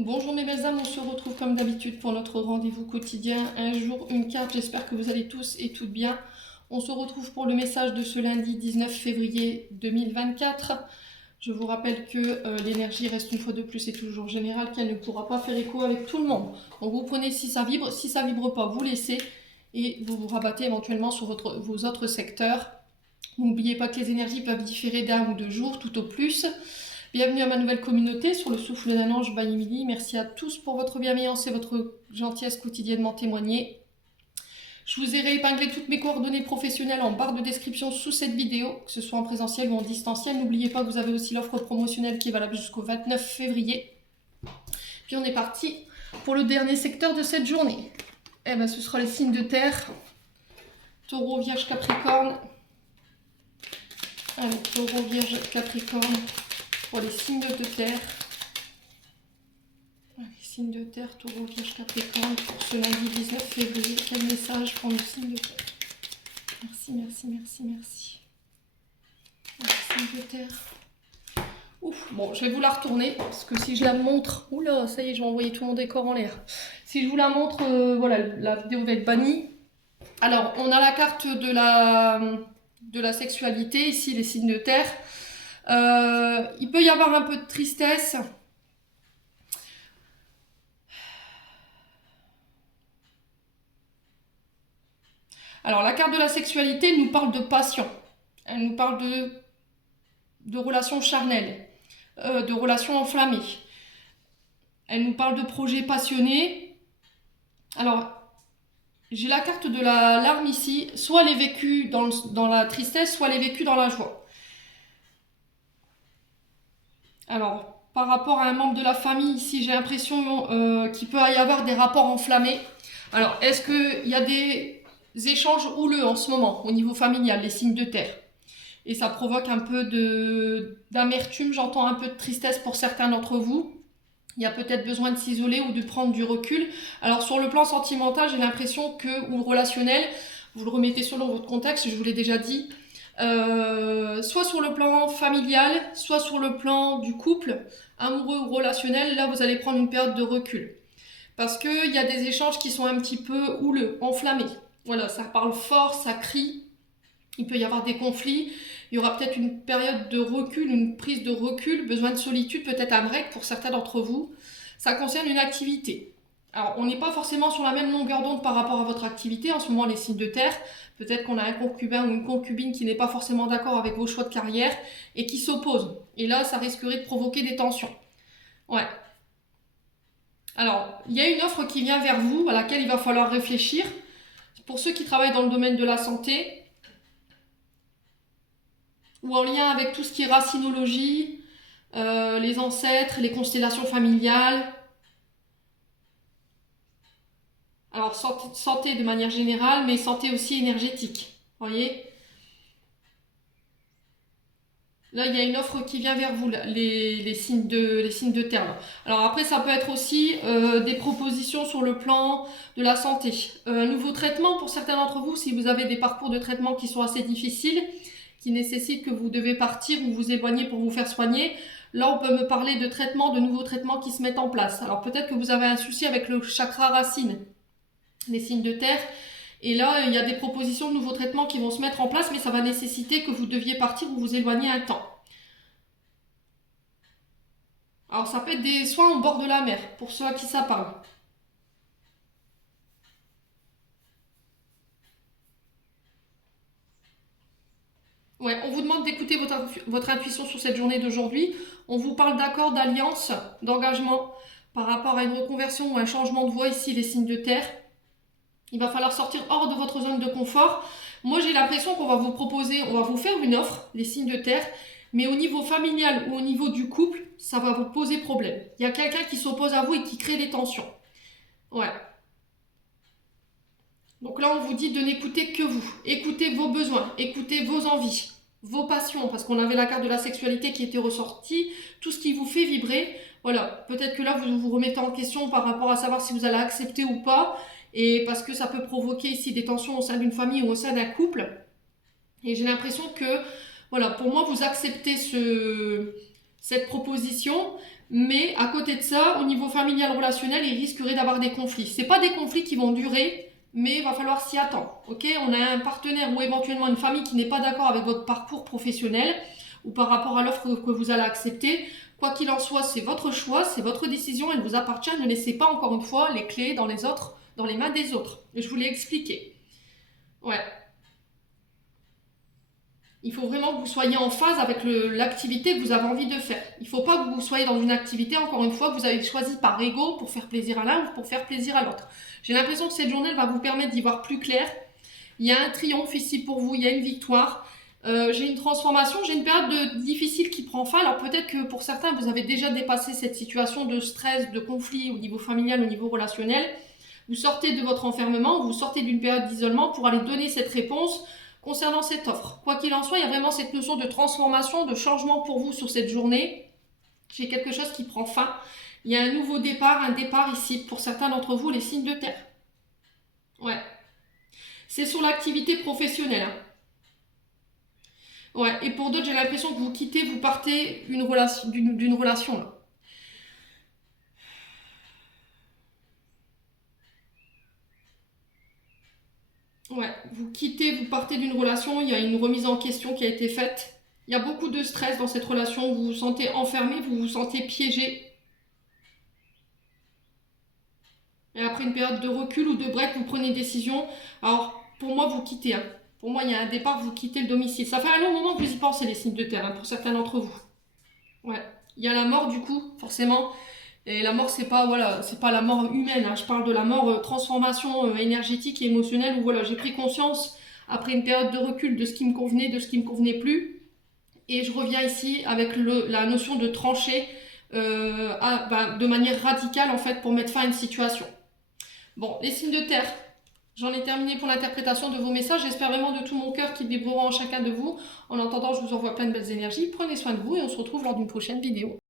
Bonjour mes belles âmes, on se retrouve comme d'habitude pour notre rendez-vous quotidien. Un jour, une carte, j'espère que vous allez tous et toutes bien. On se retrouve pour le message de ce lundi 19 février 2024. Je vous rappelle que l'énergie reste une fois de plus et toujours générale, qu'elle ne pourra pas faire écho avec tout le monde. Donc vous prenez si ça vibre pas, vous laissez et vous vous rabattez éventuellement sur vos autres secteurs. N'oubliez pas que les énergies peuvent différer d'un ou deux jours, tout au plus. Bienvenue à ma nouvelle communauté sur le souffle d'un ange by Emily. Merci à tous pour votre bienveillance et votre gentillesse quotidiennement témoignée. Je vous ai réépinglé toutes mes coordonnées professionnelles en barre de description sous cette vidéo, que ce soit en présentiel ou en distanciel. N'oubliez pas que vous avez aussi l'offre promotionnelle qui est valable jusqu'au 29 février. Puis on est parti pour le dernier secteur de cette journée. Eh ben, ce sera les signes de terre. Taureau, Vierge, Capricorne. Allez, Taureau, Vierge, Capricorne. Pour les signes de terre. Les signes de terre, Taureau, Vierge, Capricorne, pour ce lundi 19 février. Quel message pour nos signes de terre? Merci, merci, merci, merci. Les signes de terre. Ouf, bon, je vais vous la retourner, parce que si je la montre... Oula, ça y est, je vais envoyer tout mon décor en l'air. Si je vous la montre, voilà, la vidéo va être bannie. Alors, on a la carte de la sexualité, ici, les signes de terre. Il peut y avoir un peu de tristesse. Alors, la carte de la sexualité nous parle de passion. Elle nous parle de relations charnelles, de relations enflammées. Elle nous parle de projets passionnés. Alors, j'ai la carte de la larme ici. Soit elle est vécue dans la tristesse, soit elle est vécue dans la joie. Alors, par rapport à un membre de la famille, ici, j'ai l'impression qu'il peut y avoir des rapports enflammés. Alors, est-ce qu'il y a des échanges houleux en ce moment, au niveau familial, les signes de terre? Et ça provoque un peu d'amertume, j'entends un peu de tristesse pour certains d'entre vous. Il y a peut-être besoin de s'isoler ou de prendre du recul. Alors, sur le plan sentimental, j'ai l'impression que, ou relationnel, vous le remettez selon votre contexte, je vous l'ai déjà dit, soit sur le plan familial, soit sur le plan du couple, amoureux ou relationnel, là vous allez prendre une période de recul. Parce qu'il y a des échanges qui sont un petit peu houleux, enflammés. Voilà, ça parle fort, ça crie, il peut y avoir des conflits, il y aura peut-être une période de recul, une prise de recul, besoin de solitude, peut-être un break pour certains d'entre vous. Ça concerne une activité. Alors, on n'est pas forcément sur la même longueur d'onde par rapport à votre activité. En ce moment, les signes de terre, peut-être qu'on a un concubin ou une concubine qui n'est pas forcément d'accord avec vos choix de carrière et qui s'oppose. Et là, ça risquerait de provoquer des tensions. Ouais. Alors, il y a une offre qui vient vers vous, à laquelle il va falloir réfléchir. Pour ceux qui travaillent dans le domaine de la santé, ou en lien avec tout ce qui est racinologie, les ancêtres, les constellations familiales. Alors, santé de manière générale, mais santé aussi énergétique. Vous voyez? Là, il y a une offre qui vient vers vous, les signes de terre. Là. Alors après, ça peut être aussi des propositions sur le plan de la santé. Un nouveau traitement pour certains d'entre vous, si vous avez des parcours de traitement qui sont assez difficiles, qui nécessitent que vous devez partir ou vous éloigner pour vous faire soigner. Là, on peut me parler de traitements, de nouveaux traitements qui se mettent en place. Alors peut-être que vous avez un souci avec le chakra racine, les signes de terre. Et là, il y a des propositions de nouveaux traitements qui vont se mettre en place, mais ça va nécessiter que vous deviez partir ou vous éloigner un temps. Alors ça peut être des soins au bord de la mer, pour ceux à qui ça parle. Ouais, on vous demande d'écouter votre intuition sur cette journée d'aujourd'hui. On vous parle d'accord, d'alliance, d'engagement par rapport à une reconversion ou un changement de voie ici, les signes de terre. Il va falloir sortir hors de votre zone de confort. Moi, j'ai l'impression qu'on va vous proposer, on va vous faire une offre, les signes de terre, mais au niveau familial ou au niveau du couple, ça va vous poser problème. Il y a quelqu'un qui s'oppose à vous et qui crée des tensions. Ouais. Donc là, on vous dit de n'écouter que vous. Écoutez vos besoins, écoutez vos envies, vos passions, parce qu'on avait la carte de la sexualité qui était ressortie, tout ce qui vous fait vibrer. Voilà, peut-être que là, vous vous remettez en question par rapport à savoir si vous allez accepter ou pas, et parce que ça peut provoquer ici des tensions au sein d'une famille ou au sein d'un couple. Et j'ai l'impression que, voilà, pour moi, vous acceptez cette proposition, Mais à côté de ça, au niveau familial relationnel, il risquerait d'avoir des conflits. Ce pas des conflits qui vont durer, mais il va falloir s'y attendre. Ok, on a un partenaire ou éventuellement une famille qui n'est pas d'accord avec votre parcours professionnel ou par rapport à l'offre que vous allez accepter. Quoi qu'il en soit, c'est votre choix, c'est votre décision, elle vous appartient. Ne laissez pas encore une fois les clés dans les mains des autres. Je vous l'ai expliqué. Ouais. Il faut vraiment que vous soyez en phase avec l'activité que vous avez envie de faire. Il ne faut pas que vous soyez dans une activité, encore une fois, que vous avez choisi par ego pour faire plaisir à l'un ou pour faire plaisir à l'autre. J'ai l'impression que cette journée elle va vous permettre d'y voir plus clair. Il y a un triomphe ici pour vous, il y a une victoire. J'ai une transformation, j'ai une période difficile qui prend fin. Alors peut-être que pour certains, vous avez déjà dépassé cette situation de stress, de conflit au niveau familial, au niveau relationnel. Vous sortez de votre enfermement, vous sortez d'une période d'isolement pour aller donner cette réponse concernant cette offre. Quoi qu'il en soit, il y a vraiment cette notion de transformation, de changement pour vous sur cette journée. J'ai quelque chose qui prend fin. Il y a un nouveau départ, un départ ici pour certains d'entre vous, les signes de terre. Ouais. C'est sur l'activité professionnelle. Hein. Ouais. Et pour d'autres, j'ai l'impression que vous quittez, vous partez d'une relation là. Ouais, vous quittez, vous partez d'une relation, il y a une remise en question qui a été faite. Il y a beaucoup de stress dans cette relation, vous vous sentez enfermé, vous vous sentez piégé. Et après une période de recul ou de break, vous prenez une décision. Alors, pour moi, vous quittez. Hein. Pour moi, il y a un départ, vous quittez le domicile. Ça fait un long moment que vous y pensez, les signes de terre, hein, pour certains d'entre vous. Ouais. Il y a la mort, du coup, forcément. Et la mort, c'est pas, voilà, c'est pas la mort humaine. Hein. Je parle de la mort transformation énergétique et émotionnelle où voilà, j'ai pris conscience après une période de recul de ce qui me convenait, de ce qui me convenait plus. Et je reviens ici avec la notion de trancher de manière radicale en fait pour mettre fin à une situation. Bon, les signes de terre. J'en ai terminé pour l'interprétation de vos messages. J'espère vraiment de tout mon cœur qu'ils vibreront en chacun de vous. En attendant, je vous envoie plein de belles énergies. Prenez soin de vous et on se retrouve lors d'une prochaine vidéo.